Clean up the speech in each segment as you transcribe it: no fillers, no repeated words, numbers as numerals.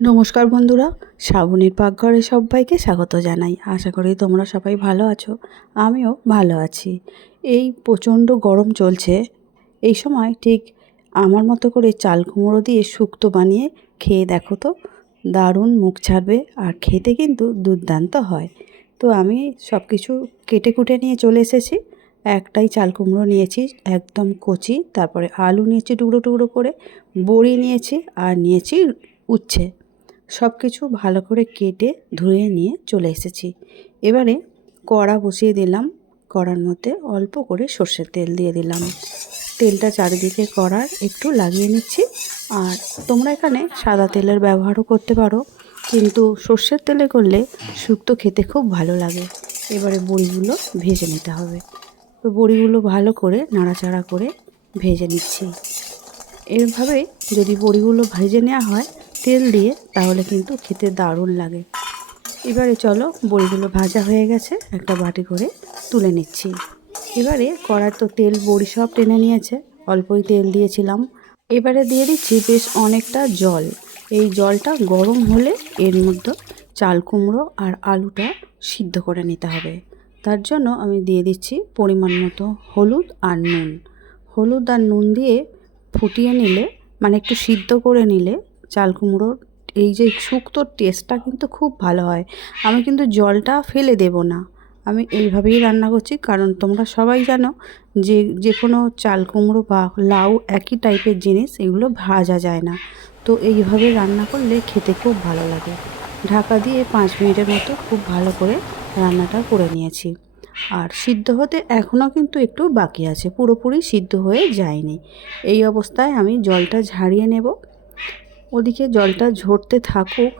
নমস্কার বন্ধুরা, শ্রাবণীর পাকঘরে সবাইকে স্বাগত জানাই। আশা করি তোমরা সবাই ভালো আছো, আমিও ভালো আছি। এই প্রচণ্ড গরম চলছে, এই সময় ঠিক আমার মতো করে চাল কুমড়ো দিয়ে শুক্তো বানিয়ে খেয়ে দেখো তো, দারুণ মুখ ছাড়বে আর খেতে কিন্তু দুর্দান্ত হয়। তো আমি সব কিছু কেটে কুটে নিয়ে চলে এসেছি। একটাই চাল কুমড়ো নিয়েছি একদম কচি, তারপরে আলু নিয়েছি টুকরো টুকরো করে, বড়ি নিয়েছি আর নিয়েছি উচ্ছে। সব কিছু ভালো করে কেটে ধুয়ে নিয়ে চলে এসেছি। এবারে কড়া বসিয়ে দিলাম, কড়ার মধ্যে অল্প করে সর্ষের তেল দিয়ে দিলাম। তেলটা চারিদিকে কড়ার একটু লাগিয়ে নিচ্ছি। আর তোমরা এখানে সাদা তেলের ব্যবহারও করতে পারো, কিন্তু সর্ষের তেলে করলে শুক্তো খেতে খুব ভালো লাগে। এবারে বড়িগুলো ভেজে নিতে হবে। তো বড়িগুলো ভালো করে নাড়াচাড়া করে ভেজে নিচ্ছি। এইভাবে যদি বড়িগুলো ভেজে নেওয়া হয় তেল দিয়ে, তাহলে কিন্তু খেতে দারুণ লাগে। এবারে চলো, বড়িগুলো ভাজা হয়ে গেছে, একটা বাটি করে তুলে নিচ্ছি। এবারে কড়ার তো তেল বড়ি সব টেনে নিয়েছে, অল্পই তেল দিয়েছিলাম। এবারে দিয়ে দিচ্ছি বেশ অনেকটা জল। এই জলটা গরম হলে এর মধ্যে চাল কুমড়ো আর আলুটা সিদ্ধ করে নিতে হবে। তার জন্য আমি দিয়ে দিচ্ছি পরিমাণ মতো হলুদ আর নুন। হলুদ আর নুন দিয়ে ফুটিয়ে নিলে, মানে একটু সিদ্ধ করে নিলে চাল কুমড়োর এই যে শুক্তোর টেস্টটা কিন্তু খুব ভালো হয়। আমি কিন্তু জলটা ফেলে দেব না, আমি এইভাবেই রান্না করছি, কারণ তোমরা সবাই জানো যে যে কোনো চাল কুমড়ো বা লাউ একই টাইপের জিনিস, এগুলো ভাজা যায় না। তো এইভাবে রান্না করলে খেতে খুব ভালো লাগে। ঢাকা দিয়ে 5 মিনিটের মতো খুব ভালো করে রান্নাটা করে নিয়েছি। আর সিদ্ধ হতে এখনও কিন্তু একটু বাকি আছে, পুরোপুরি সিদ্ধ হয়ে যায়নি। এই অবস্থায় আমি জলটা ঝারিয়ে নেব। ওদিকে জলটা ঝরতে থাকুক।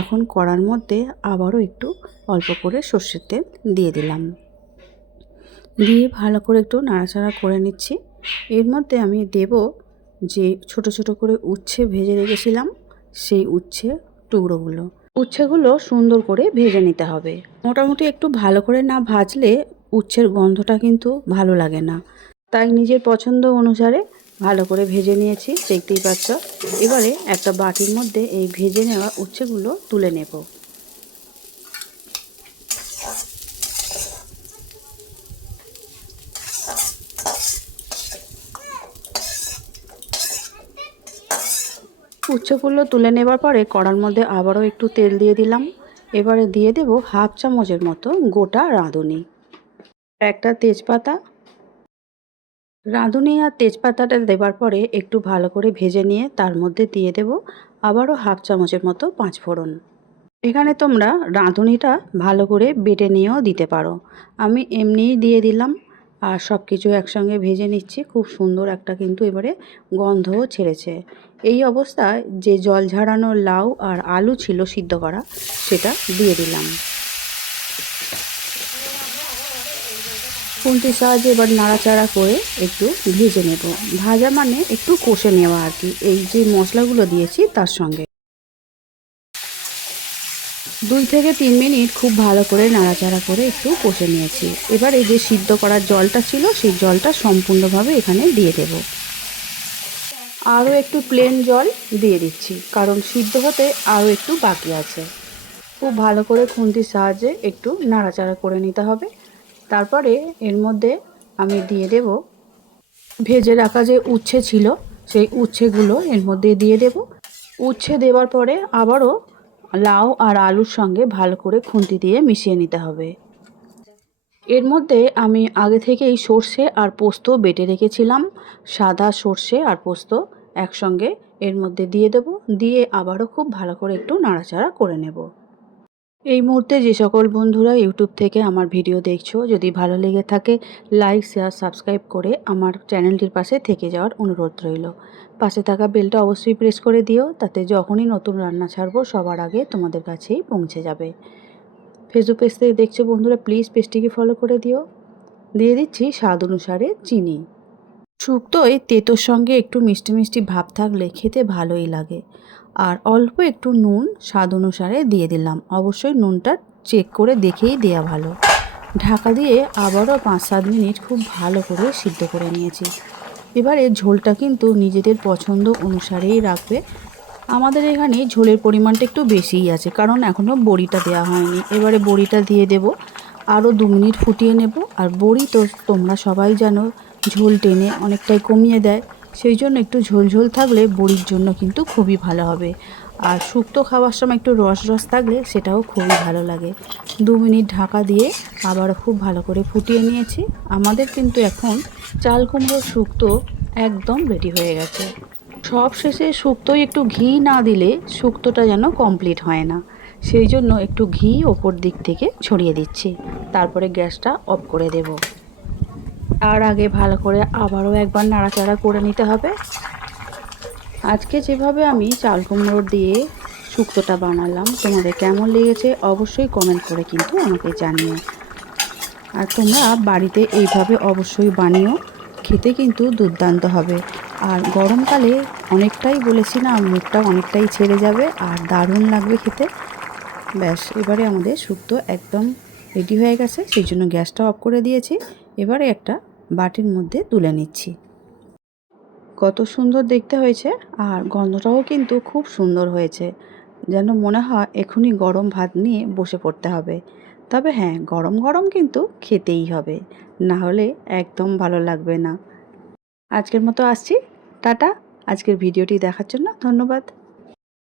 এখন কড়ার মধ্যে আবারও একটু অল্প করে সর্ষের তেল দিয়ে দিলাম, দিয়ে ভালো করে একটু নাড়াচাড়া করে নিচ্ছি। এর মধ্যে আমি দেব যে ছোট ছোট করে উচ্ছে ভেজে রেখেছিলাম, সেই উচ্ছে টুকরোগুলো। উচ্ছেগুলো সুন্দর করে ভেজে নিতে হবে। মোটামুটি একটু ভালো করে না ভাজলে উচ্ছের গন্ধটা কিন্তু ভালো লাগে না, তাই নিজের পছন্দ অনুসারে ভালো করে ভেজে নিয়েছি, দেখতেই পাচ্ছ। এবারে একটা বাটির মধ্যে এই ভেজে নেওয়া উচ্ছেগুলো তুলে নেব। উচ্ছেগুলো তুলে নেবার পরে কড়ার মধ্যে আবারও একটু তেল দিয়ে দিলাম। এবারে দিয়ে দেব হাফ চামচের মতো গোটা রাঁধুনি, একটা তেজপাতা। রাঁধুনি আর তেজপাতাটা দেবার পরে একটু ভালো করে ভেজে নিয়ে তার মধ্যে দিয়ে দেব আবারও হাফ চামচের মতো পাঁচফোড়ন। এখানে তোমরা রাঁধুনিটা ভালো করে বেটে নিয়েও দিতে পারো, আমি এমনিই দিয়ে দিলাম। আর সব কিছু একসঙ্গে ভেজে নিচ্ছি, খুব সুন্দর একটা কিন্তু এবারে গন্ধও ছেড়েছে। এই অবস্থায় যে জল ঝরানো লাউ আর আলু ছিল সিদ্ধ করা, সেটা দিয়ে দিলাম। খুন্তির সাহায্যে এবার নাড়াচাড়া করে একটু ভেজে নেব। ভাজা মানে একটু কষে নেওয়া আর কি, এই যে মশলাগুলো দিয়েছি তার সঙ্গে। 2 থেকে 3 মিনিট খুব ভালো করে নাড়াচাড়া করে একটু কষে নিয়েছি। এবার এই যে সিদ্ধ করার জলটা ছিল, সেই জলটা সম্পূর্ণভাবে এখানে দিয়ে দেব। আরও একটু প্লেন জল দিয়ে দিচ্ছি, কারণ সিদ্ধ হতে আরও একটু বাকি আছে। খুব ভালো করে খুন্তির সাহায্যে একটু নাড়াচাড়া করে নিতে হবে। তারপরে এর মধ্যে আমি দিয়ে দেব ভেজে রাখা যে উচ্ছে ছিল, সেই উচ্ছেগুলো এর মধ্যে দিয়ে দেব। উচ্ছে দেওয়ার পরে আবারও লাউ আর আলুর সঙ্গে ভালো করে খুন্তি দিয়ে মিশিয়ে নিতে হবে। এর মধ্যে আমি আগে থেকেই সর্ষে আর পোস্ত বেটে রেখেছিলাম, সাদা সর্ষে আর পোস্ত একসঙ্গে এর মধ্যে দিয়ে দেব। দিয়ে আবারও খুব ভালো করে একটু নাড়াচাড়া করে নেব। এই মুহূর্তে যে সকল বন্ধুরা ইউটিউব থেকে আমার ভিডিও দেখছো, যদি ভালো লেগে থাকে লাইক শেয়ার সাবস্ক্রাইব করে আমার চ্যানেলটির পাশে থেকে যাওয়ার অনুরোধ রইল। পাশে থাকা বেলটা অবশ্যই প্রেস করে দিও, তাতে যখনই নতুন রান্না ছাড়বো সবার আগে তোমাদের কাছেই পৌঁছে যাবে। ফেসবুক পেজ থেকে দেখছো বন্ধুরা, প্লিজ পেজটিকে ফলো করে দিও। দিয়ে দিচ্ছি স্বাদ অনুসারে চিনি। শুক্তোয় তেঁতোর সঙ্গে একটু মিষ্টি মিষ্টি ভাব থাকলে খেতে ভালোই লাগে। আর অল্প একটু নুন স্বাদ অনুসারে দিয়ে দিলাম, অবশ্যই নুনটা চেক করে দেখেই দেওয়া ভালো। ঢাকা দিয়ে আবারও 5-7 মিনিট খুব ভালো করে সিদ্ধ করে নিয়েছি। এবারে ঝোলটা কিন্তু নিজেদের পছন্দ অনুসারেই রাখবে, আমাদের এখানে ঝোলের পরিমাণটা একটু বেশিই আছে, কারণ এখনও বড়িটা দেওয়া হয়নি। এবারে বড়িটা দিয়ে দেব, আরও 2 মিনিট ফুটিয়ে নেব। আর বড়ি তো তোমরা সবাই জানো ঝোল টেনে অনেকটাই কমিয়ে দেয়, সেই জন্য একটু ঝোল ঝোল থাকলে বড়ির জন্য কিন্তু খুবই ভালো হবে। আর শুক্তো খাওয়ার সময় একটু রস রস থাকলে সেটাও খুবই ভালো লাগে। 2 মিনিট ঢাকা দিয়ে আবার খুব ভালো করে ফুটিয়ে নিয়েছি। আমাদের কিন্তু এখন চাল কুমড়োর শুক্তো একদম রেডি হয়ে গেছে। সব শেষে শুক্তোয় একটু ঘি না দিলে শুক্তোটা যেন কমপ্লিট হয় না, সেই জন্য একটু ঘি ওপর দিক থেকে ছড়িয়ে দিচ্ছি। তারপরে গ্যাসটা অফ করে দেব। তার আগে ভালো করে আবারও একবার নাড়াচাড়া করে নিতে হবে। আজকে যেভাবে আমি চাল কুমড়ো দিয়ে শুক্তোটা বানালাম তোমাদের কেমন লেগেছে অবশ্যই কমেন্ট করে কিন্তু আমাকে জানিও। আর তোমরা বাড়িতে এইভাবে অবশ্যই বানিও, খেতে কিন্তু দুর্দান্ত হবে। আর গরমকালে অনেকটাই বলেছি না, মুখটা অনেকটাই ছেড়ে যাবে আর দারুণ লাগবে খেতে। ব্যাস, এবারে আমাদের শুক্তো একদম রেডি হয়ে গেছে, সেই জন্য গ্যাসটা অফ করে দিয়েছি। এবারে একটা বাটির মধ্যে তুলে নিচ্ছি। কত সুন্দর দেখতে হয়েছে, আর গন্ধটাও কিন্তু খুব সুন্দর হয়েছে, যেন মনে হয় এখনই গরম ভাত নিয়ে বসে পড়তে হবে। তবে হ্যাঁ, গরম গরম কিন্তু খেতেই হবে, না হলে একদম ভালো লাগবে না। আজকের মতো আসছি, টাটা। আজকের ভিডিওটি দেখার জন্য ধন্যবাদ।